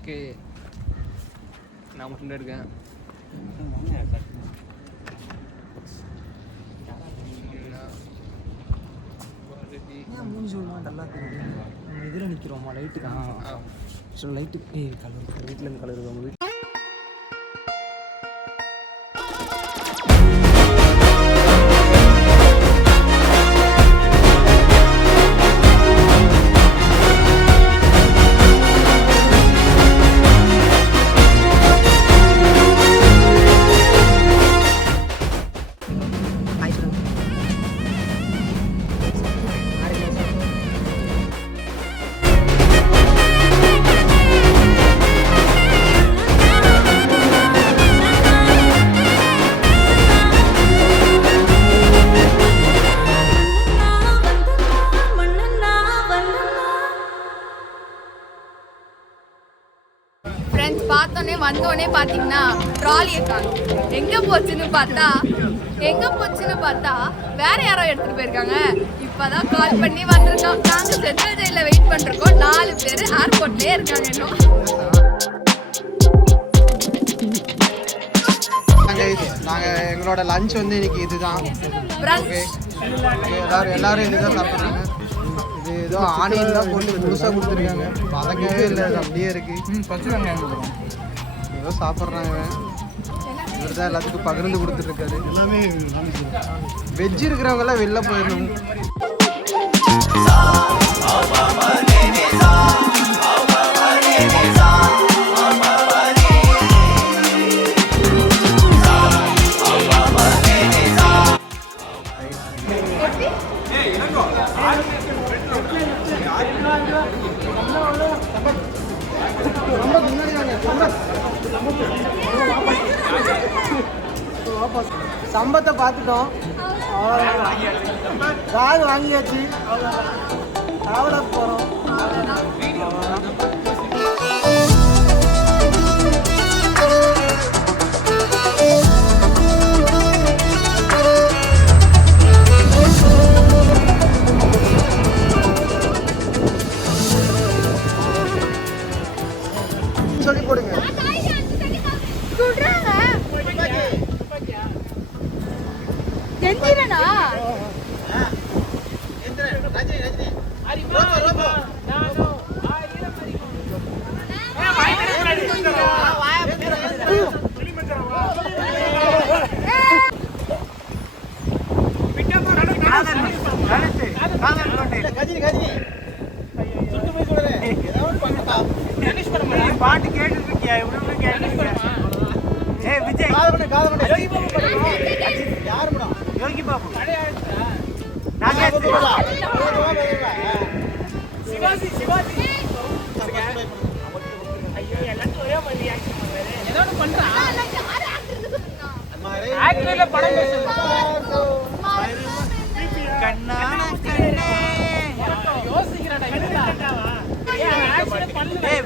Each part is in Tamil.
ஓகே, நான் மட்டும் இருக்கேன். இதில் நிற்கிறோமா லைட்டு தான். ஸோ லைட்டு கலர் வீட்டிலேருந்து கலர் அவங்க வீட்டு வந்தோடனே பார்த்தீங்கன்னா ட்ராலியை காணும். எங்கே போச்சுன்னு பார்த்தா வேற யாரோ எடுத்துட்டு போயிருக்காங்க. இப்போதான் கால் பண்ணி வந்திருக்கோம். நாங்கள் சென்ட்ரல் ஜெயிலில் வெயிட் பண்ணிருக்கோம். 4 பேர் ஏர்போர்ட்லேயே இருக்காங்க. இன்னும் நாங்கள் எங்களோட லஞ்ச் வந்து இன்னைக்கு இதுதான். எல்லாரும் இதுதான் சாப்பிட்றாங்க. இது ஏதோ ஆனியன்லாம் போட்டு முழுசாக கொடுத்துருக்காங்க. வதக்கவே இல்லை, அப்படியே இருக்கு. ஏதோ சாப்பிட்றாங்க. இவர் தான் எல்லாத்துக்கும் பகிர்ந்து கொடுத்துருக்காரு. எல்லாமே வெஜ் இருக்கிறவங்கெல்லாம் வெளில போயிடணும். சம்பத்தை பார்த்துட்டோம். பேக் வாங்கியாச்சு. அவ்வளோ போகிறோம். சொல்லி போடுங்க. பாட்டு கேட்டுருக்கியா? விஜய் யோகி பாபு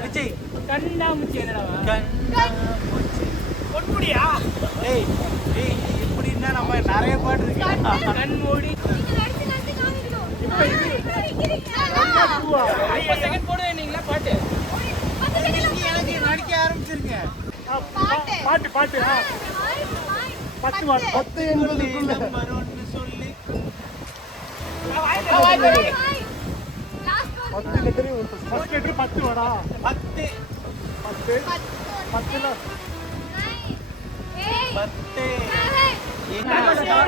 விஜய் கண்ணாமூச்சி இப்படின்னா நம்ம நிறைய பாட்டு இருக்கு. கண் மூடி எனக்கு நடிக்க ஆரம்பிச்சிருங்க. பாட்டு பாட்டு 10 என்பது சொல்லி 10 லிட்டர் ஃபர்ஸ்ட் லிட்டர் 10 வடா 10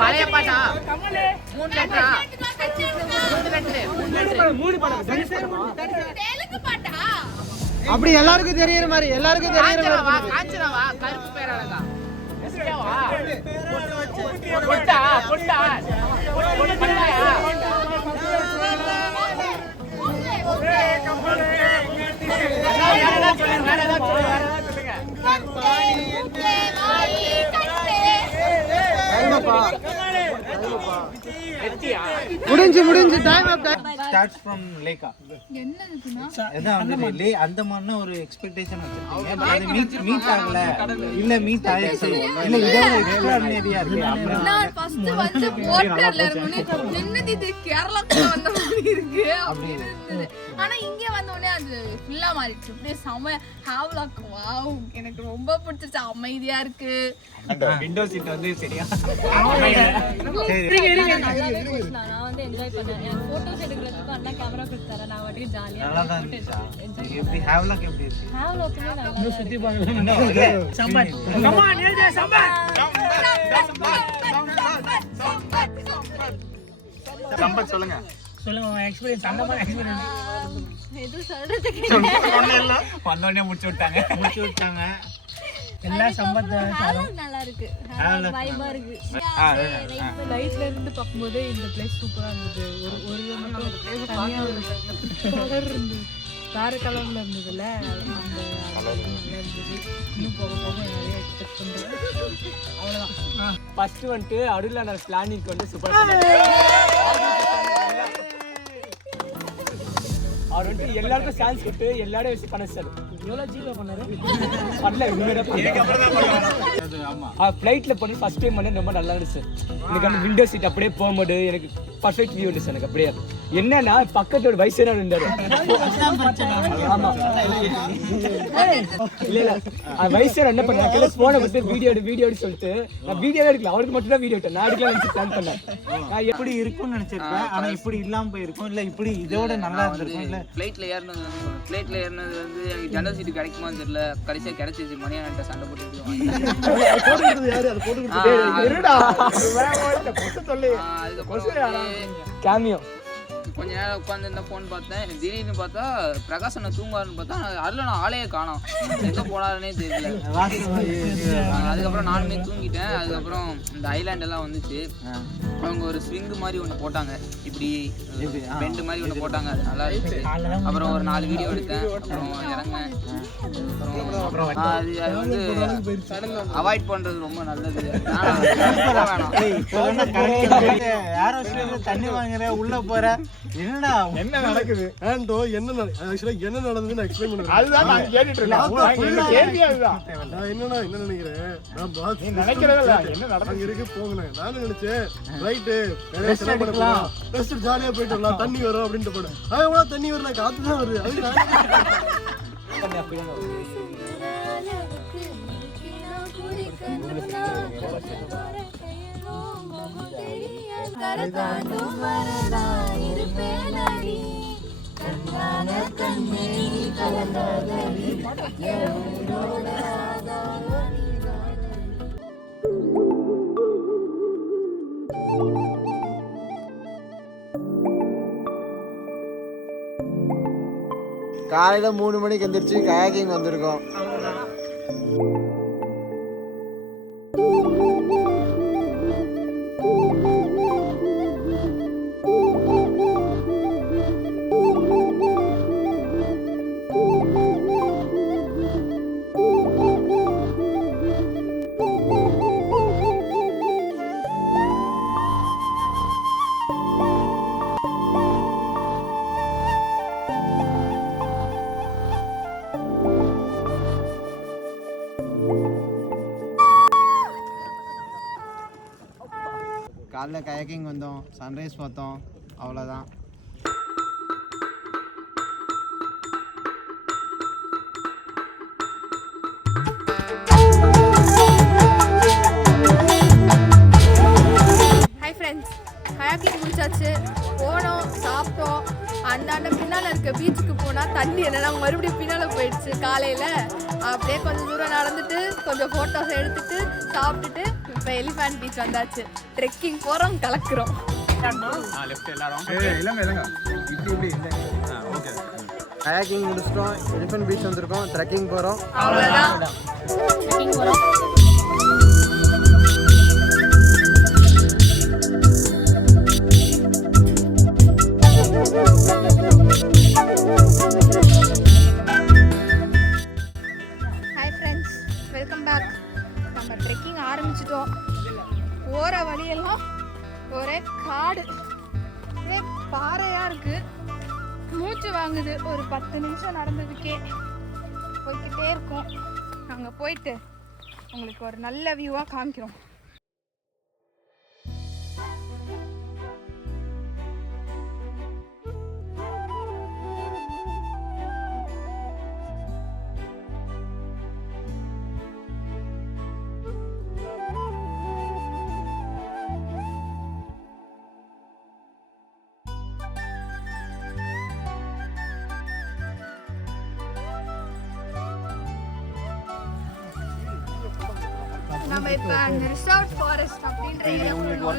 பழைய பாட்டா 3 லிட்டரா 3 பாட்டா அப்படி எல்லாருக்கும் தெரியற மாதிரி காஞ்சனவா கருப்பு பேர் அழகா பொட்டா முடிஞ்சு time up starts from Lekha என்னதுனா லே அந்தமான ஒரு எக்ஸ்பெக்டேஷன் வச்சிருக்கீங்க. பட் அது மீட் ஆகல இல்ல மீட் ஆயிடுச்சு இல்ல இதோட எக்ஸ்ட்ராஆர்டினரியா இருக்கு. நான் ஃபர்ஸ்ட் வந்து போர்ட்ல இருந்தேன். என்னது இது கேரளாக்குள்ள வந்த மாதிரி இருக்கு அப்படின்னு ஆனா இங்க வந்த உடனே அது ஃபுல்லா மாறிடுச்சு. அப்படியே செம ஹேவ்லாக். வாவ், எனக்கு ரொம்ப பிடிச்சிருச்சு. அமைதியா இருக்கு. விண்டோ சீட் வந்து சரியா நான் வந்து என்ஜாய் பண்ணேன். எனக்கு போட்டோஸ் எடுக்கிறதுக்கு அண்ணா கேமரா கொடுத்தாரு. நான் வாட்டி ஜாலியா நல்லா தான் இருந்துச்சா? எப்படி ஹேவ்லாக் எப்படி இருக்கு? ஹேவ்லாக்குமே நல்லா சுத்தி பாக்கலாம். Sampath come on AJ Sampath Sampath சொல்லுங்க சொல்லுங்க எக்ஸ்பீரியன்ஸ் அந்த மாதிரி எக்ஸ்பீரியன்ஸ் எது சொல்றதுக்கு வந்தோடனே முடிச்சு விட்டாங்க எல்லாம் சம்பத் ஹேவ்லாக் நல்லா இருக்கு. ஹேவ்லாக் வைபா இருக்கு. லைட்ல இருந்து பாக்கும்போது இந்த பிளேஸ் சூப்பரா இருந்தது. ஒரு தனியா ஒரு கலர் இருந்தது. வேற கலர்ல இருந்ததுல அந்த நல்லா இருந்தது. இன்னும் போக போக நிறைய எக்ஸ்பெக்ட் பண்றேன். அவ்வளவுதான். ஃபர்ஸ்ட் வந்துட்டு அருளான பிளானிங் வந்து சூப்பர் அவர் வந்துட்டு எல்லாருக்கும் சான்ஸ் கொடுத்து எல்லாரும் வச்சு பண்ண சார். எவ்வளோ ஜீவா பண்ணாரு பண்ணல ஃப்ளைட்ல பண்ணி ஃபர்ஸ்ட் டைம் பண்ணி ரொம்ப நல்லா இருந்துச்சு. எனக்கு அந்த விண்டோ சீட் அப்படியே போகும்போது எனக்கு பர்ஃபெக்ட் வியூ இருந்துச்சு. எனக்கு அப்படியே என்னன்னா பக்கத்தோட வயசான இருந்தாரு. ஆமா இல்ல அந்த வயசான என்ன பண்ணாங்க போனை கொடுத்து வீடியோ சொல்லிட்டு நான் வீடியோவே எடுக்கல. அவருக்கு மட்டும் தான் வீடியோ எடுத்தேன். நான் எடுக்கலாம் நினைச்சு பிளான் பண்ணேன். நான் எப்படி இருக்கும்னு நினைச்சிருப்பேன். ஆனா இப்படி இல்லாம போயிருக்கும். இல்ல இப்படி இதோட நல்லா இருந்திருக்கும். இல்ல ஃப்ளைட்ல ஏறினது வந்து எனக்கு ஜன்னல் சீட்டு கிடைக்குமான்னு தெரியல. கடைசியா கிடைச்சிச்சு. மணியான்ட்ட சண்டை போட்டு கேமியோ கொஞ்ச நேரம் உட்காந்து இந்த போன் பார்த்தேன். திடீர்னு பார்த்தா பிரகாஷ் அண்ணன் தூங்குவாருன்னு பார்த்தா அதுல நான் ஆளையே காணோம். எங்க போனாருன்னே தெரியல. அதுக்கப்புறம் நானுமே தூங்கிட்டேன். அதுக்கப்புறம் இந்த ஐலாண்ட் எல்லாம் வந்துச்சு. அவங்க ஒரு ஸ்விங் மாதிரி ஒன்று போட்டாங்க. இப்படி பெண்டு மாதிரி ஒன்று போட்டாங்க. அது நல்லா இருந்துச்சு. அப்புறம் ஒரு 4 வீடியோ எடுத்தேன். அப்புறம் இறங்கினேன். அது வந்து அவாய்ட் பண்றது ரொம்ப நல்லது. தண்ணி வாங்குற உள்ள போற என்னடா என்ன நடக்குது என்ன நடந்ததுன்னு எக்ஸ்பிளைன் பண்ணுங்க. அதுதான் நான் கேட்டுட்டு இருக்கேன். கேள்வி அதுதான். நான் என்ன நினைக்கிறேன், நான் பாஸ் நீ நினைக்கிறதல்ல என்ன நடந்து இருக்கு போகணும். நான் நினைச்சேன் ரைட் ரெஸ்ட் எடுக்கலாம், ரெஸ்ட் ஜாலியா போயிட்டு வரலாம், தண்ணி வரும் அப்படினு போறேன். அவ்வளோ தண்ணி வரல, காத்து தான் வருது. அது காலையில 3 மணிக்கு எந்திரிச்சு கயாக்கிங் வந்திருக்கோம். காலைல கயாக்கிங் வந்தோம், சன்ரைஸ் பார்த்தோம், அவ்வளோதான். ஹாய் ஃப்ரெண்ட்ஸ், கயாக்கிங் முடிச்சாச்சு. போனோம், சாப்பிட்டோம். அந்தாண்ட பின்னால் இருக்க பீச்சுக்கு போனால் தண்ணி என்னன்னா மறுபடியும் பின்னால் போயிடுச்சு. காலையில் அப்படியே கொஞ்சம் தூரம் நடந்துட்டு கொஞ்சம் ஃபோட்டோஸ் எடுத்துட்டு சாப்பிட்டுட்டு இப்போ எலிஃபண்ட் பீச் வந்தாச்சு. ட்ரெக்கிங் போகிறோம், கலக்குறோம். கயாக்கிங் முடிச்சிட்டோம், எலிஃபண்ட் பீச் வந்திருக்கோம், ட்ரெக்கிங் போகிறோம். அவ்வளோதான். Hi friends, welcome back. நம்ம ட்ரெக்கிங் ஆரம்பிச்சிட்டோம். போகிற வழியெல்லாம் ஒரே காடு, ஒரே பாறையாக இருக்குது. மூச்சு வாங்குது. ஒரு 10 நிமிஷம் நடந்ததுக்கே போய்கிட்டே இருக்கோம். நாங்கள் போயிட்டு உங்களுக்கு ஒரு நல்ல வியூவாக காமிக்கிறோம். நம்ம இப்ப ரிசர்வ் ஃபாரஸ்ட் அப்படின்ற ஏரியாக்குள்ள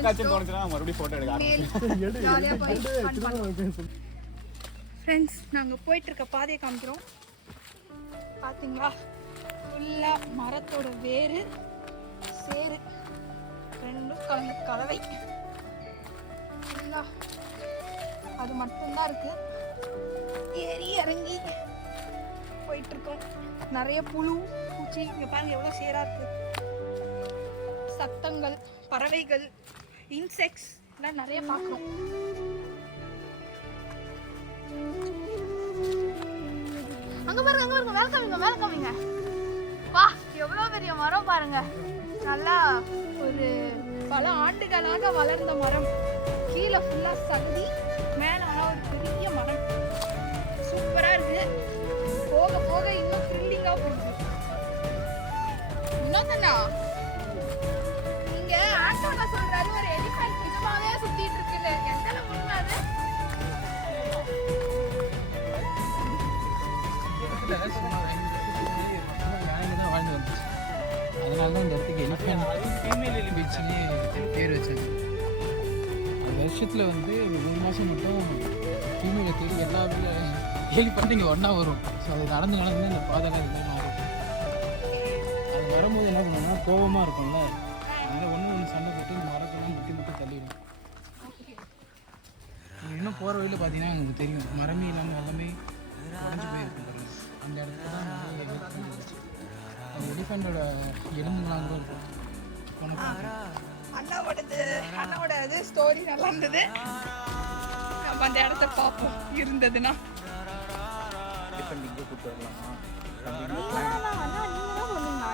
ஜாலியா போய் fun பண்ணலாம். ஃப்ரெண்ட்ஸ் நாங்கள் போயிட்டு இருக்க பாதையை காமிக்கிறோம். பார்த்தீங்களா, ஃபுல்லாக மரத்தோட வேறு சேரு ரெண்டும் கலந்த கலவை. ஃபுல்லாக அது மட்டும்தான் இருக்கு. ஏறி இறங்கி போயிட்டு இருக்கோம். நிறைய புழு பூச்சி, இங்கே பாருங்க எவ்வளோ சேரா இருக்கு. சத்தங்கள், பறவைகள், இன்செக்ட்ஸ் எல்லாம் நிறைய பார்க்குறோம். அங்க பாருங்க, அங்க பாருங்க, மேல காமிங்க, மேல காமிங்க. வா, எவ்வளவு பெரிய மரம் பாருங்க. நல்லா ஒரு பல ஆண்டுகளாக வளர்ந்த மரம். கீழே ஃபுல்லா சந்தி, மேல ஒரு பெரிய மரம். சூப்பரா இருக்கு. போக போக இன்னும் த்ரில்லிங்கா போகுது. இன்னொன்னா இங்க ஆண்டோல சொல்றாரு ஒரு எலிஃபண்ட் நிஜமாவே சுத்திட்டு இருக்குது. எந்த அளவு உண்மை அது? அதனால தான் இந்த இடத்துக்கு எலிஃபென்ட் ஃபீமேல் பீச்சுன்னு பேர் வச்சாங்க. அந்த வருஷத்தில் வந்து 3 மாதம் மட்டும் ஃபீமேலை தேடி எல்லா எலிஃபெண்ட் இங்கே ஒன்றா வரும். ஸோ அது நடந்து அந்த பாதைலாம் இது மாதிரி மாறும். அது வரும்போது என்ன பண்ணுவோம்னா கோபமாக இருக்கும்ல, அதனால் ஒன்று சண்டை போட்டு மரத்தெல்லாம் முட்டி தள்ளிடும். இன்னும் போகிற வழியில் பார்த்தீங்கன்னா உங்களுக்கு தெரியும், மரமே இல்லாமல் எல்லாமே உடஞ்சி போயிருக்கும் பாருங்க. அந்த இடத்துல தான் அந்த எலிஃபெண்டோட எலும்புலாம் கூட இருக்கும். அண்ணாவோட இது ஸ்டோரி நல்லா இருந்தது. நம்ம அந்த இடத்த பார்ப்போம் இருந்ததுன்னா.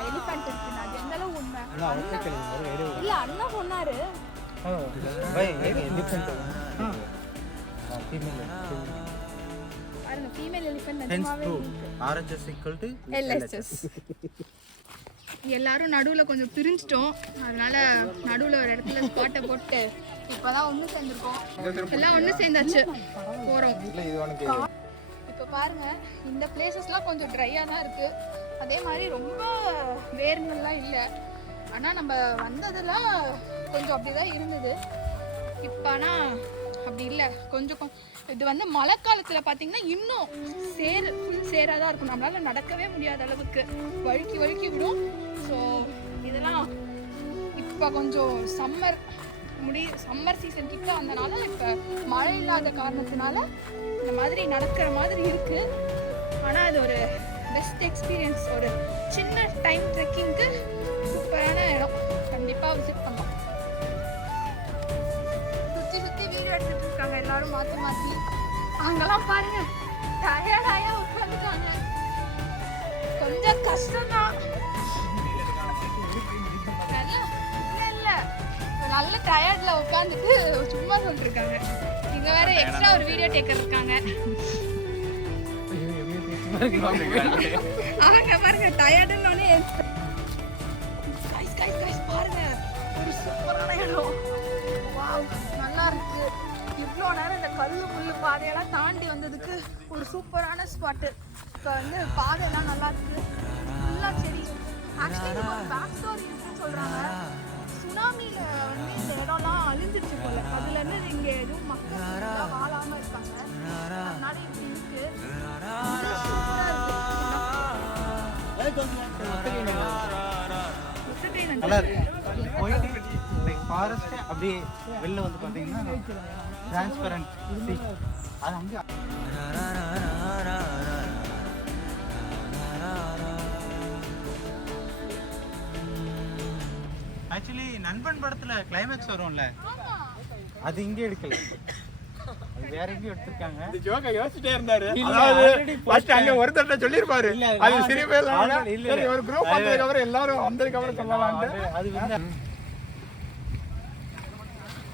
எலிஃபென்ட் இருக்குன்னா அது எந்த அளவு உண்மை? இல்ல அண்ணா சொன்னாரு. பாருங்க, ஃபீமேல் எலிஃபென்ட் நிஜமாவே இருக்கு. RHS = LHS. எல்லாரும் நடுவில் கொஞ்சம் பிரிஞ்சிட்டோம். அதனால நடுவில் ஒரு இடத்துல ஸ்பாட்டை போட்டு இப்போதான் ஒன்று சேர்ந்துருக்கோம். எல்லாம் ஒன்று சேர்ந்தாச்சு, போகிறோம். இப்போ பாருங்க, இந்த பிளேசஸ்லாம் கொஞ்சம் ட்ரையாக தான் இருக்கு. அதே மாதிரி ரொம்ப வேர்கள்லாம் இல்லை. ஆனால் நம்ம வந்ததெல்லாம் கொஞ்சம் அப்படி தான் இருந்தது. இப்போ ஆனால் அப்படி இல்லை. கொஞ்சம் இது வந்து மழை காலத்தில் பார்த்தீங்கன்னா இன்னும் ஃபுல் சேராக தான் இருக்கும். நம்மளால் நடக்கவே முடியாத அளவுக்கு வழுக்கி விடும். ஸோ இதெல்லாம் இப்போ கொஞ்சம் சம்மர் சீசன் கிட்ட வந்தனால இப்போ மழை இல்லாத காரணத்தினால இந்த மாதிரி நடக்கிற மாதிரி இருக்குது. ஆனால் அது ஒரு பெஸ்ட் எக்ஸ்பீரியன்ஸ். ஒரு சின்ன டைம் ட்ரெக்கிங்க்கு சூப்பரான இடம். கண்டிப்பாக விசிட் பண்ணலாம். சுற்றி வீடியோ எடுத்துட்டு இருக்காங்க எல்லாரும் மாற்றி. அங்கெல்லாம் பாருங்க, டயர்டாயா உட்காந்துட்டாங்க. கொஞ்சம் கஷ்டம்தான். நல்ல டயர்ட்ல உட்காந்துட்டு சும்மா சொல்லிருக்காங்க. இங்க வேற எக்ஸ்ட்ரா ஒரு வீடியோ டேக்கர் இருக்காங்க. அவங்க பாருங்க டயர்டுன்னு பாருங்க, ஒரு சூப்பரான இடம். வாவ், நல்லா இருக்கு. இவ்வளோ நேரம் இந்த முள்ளு பாதையெல்லாம் தாண்டி வந்ததுக்கு ஒரு சூப்பரான ஸ்பாட்டு. இப்போ வந்து பாதையெல்லாம் நல்லா இருக்கு. ஃபுல்லாக செடி. ஆக்சுவலி ஒரு பேக் ஸ்டோரி இருக்குன்னு சொல்றாங்க. சுனாமியில் வந்து இந்த இடம்லாம் அழிஞ்சிருச்சு போல. அதுலேருந்து இங்கே எதுவும் மக்கள் வாழாமல் இருக்காங்க. அதனால இப்படி இருக்கு. போயிட்டு ஃபாரஸ்ட் அப்படியே வெளில வந்து பார்த்தீங்கன்னா டிரான்ஸ்பரண்ட் சி. அது அங்கே ஆக்சுவலி நண்பன் படத்துல கிளைமேக்ஸ் வரும்ல, அது இங்கே எடுக்கல, அது வேற எங்கேயும் எடுத்திருக்காங்க. இந்த ஜோக்க யோசிச்சிட்டே இருந்தாரு. அதாவது ஃபர்ஸ்ட் அங்க ஒரு தடவை சொல்லிருப்பாரு, அது சிரிப்பே இல்ல. ஒரு குரூப் வந்ததுக்கு அப்புறம் எல்லாரும் வந்ததுக்கு அப்புறம் சொல்லலாம்னு அது வந்து.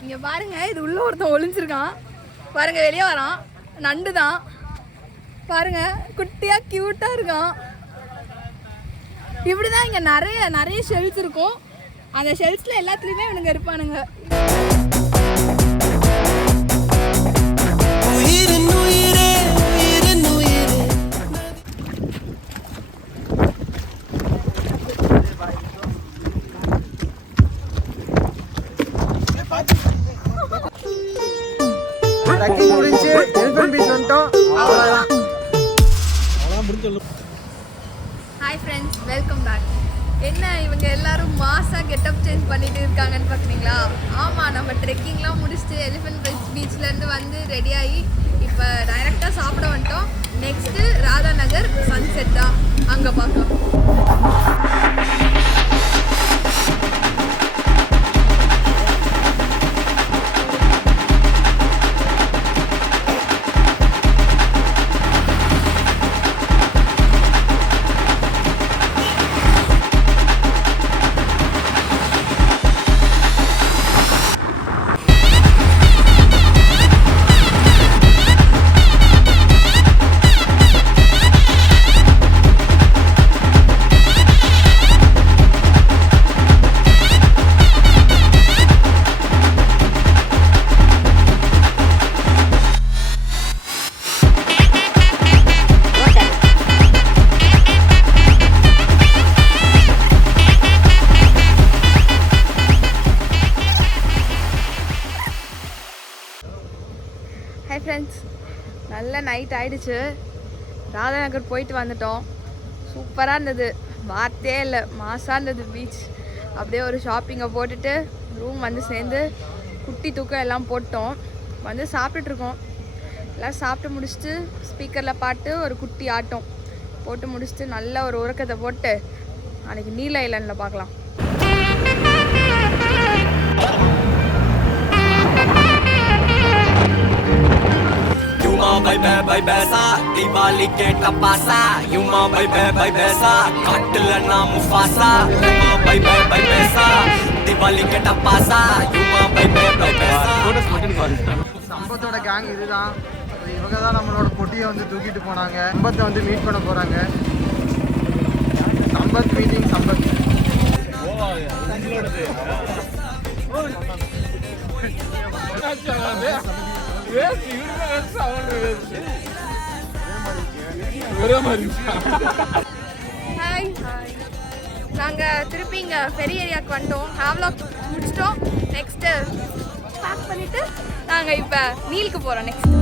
இங்க பாருங்க, இது உள்ள ஒருத்தன் ஒளிஞ்சிருக்கான் பாருங்க, வெளியே வரான். நண்டு தான் பாருங்க, குட்டியா கியூட்டா இருக்கான். இப்படிதான் இங்க நிறைய ஷெல்ஸ் இருக்கும். அந்த ஷெல்ஸ்ல எல்லாத்துலயுமே இவனுங்க இருப்பானுங்க. Hi friends, welcome back. என்ன இவங்க எல்லாரும் மாசாக கெட்டப் சேஞ்ச் பண்ணிட்டு இருக்காங்கன்னு பார்க்குறீங்களா? ஆமாம், நம்ம ட்ரெக்கிங்லாம் முடிச்சுட்டு எலிஃபென்ட் பீச்லேருந்து வந்து ரெடியாகி இப்போ டைரெக்டாக சாப்பிட வந்துட்டோம். நெக்ஸ்ட்டு ராதா நகர் சன்செட் தான், அங்கே பார்க்கலாம். ஹாய் ஃப்ரெண்ட்ஸ், நல்ல நைட் ஆயிடுச்சு. ராதா நகர் போயிட்டு வந்துட்டோம். சூப்பராக இருந்தது, வார்த்தையே இல்லை, மாசாக இருந்தது பீச். அப்படியே ஒரு ஷாப்பிங்கை போட்டுட்டு ரூம் வந்து சேர்ந்து குட்டி தூக்கம் எல்லாம் போட்டோம். வந்து சாப்பிட்டுட்ருக்கோம். எல்லாம் சாப்பிட்டு முடிச்சுட்டு ஸ்பீக்கரில் பாட்டு ஒரு குட்டி ஆட்டம் போட்டு முடிச்சுட்டு நல்ல ஒரு உறக்கத்தை போட்டு நாளைக்கு நீல ஐலண்டில் பார்க்கலாம். भाई बैसा दिवाली के टपासा युमा भाई बैसा काटला ना मुफासा युमा भाई बैसा दिवाली के टपासा युमा भाई बैसा சம்பத்தோட கேங் இதுதான். இவங்க தான் நம்மளோட பொட்டியை வந்து தூக்கிட்டு போனாங்க. சம்பத்தை வந்து மீட் பண்ண போறாங்க. சம்பத் மீட்டிங் சம்பத். ஹாய், நாங்கள் திருப்பி இங்கே பெரிய ஏரியாவுக்கு வந்துட்டோம். ஹேவ்லாக் முடிச்சிட்டோம். நெக்ஸ்ட்டு பேக் பண்ணிவிட்டு நாங்கள் இப்போ மீலுக்கு போகிறோம். நெக்ஸ்ட்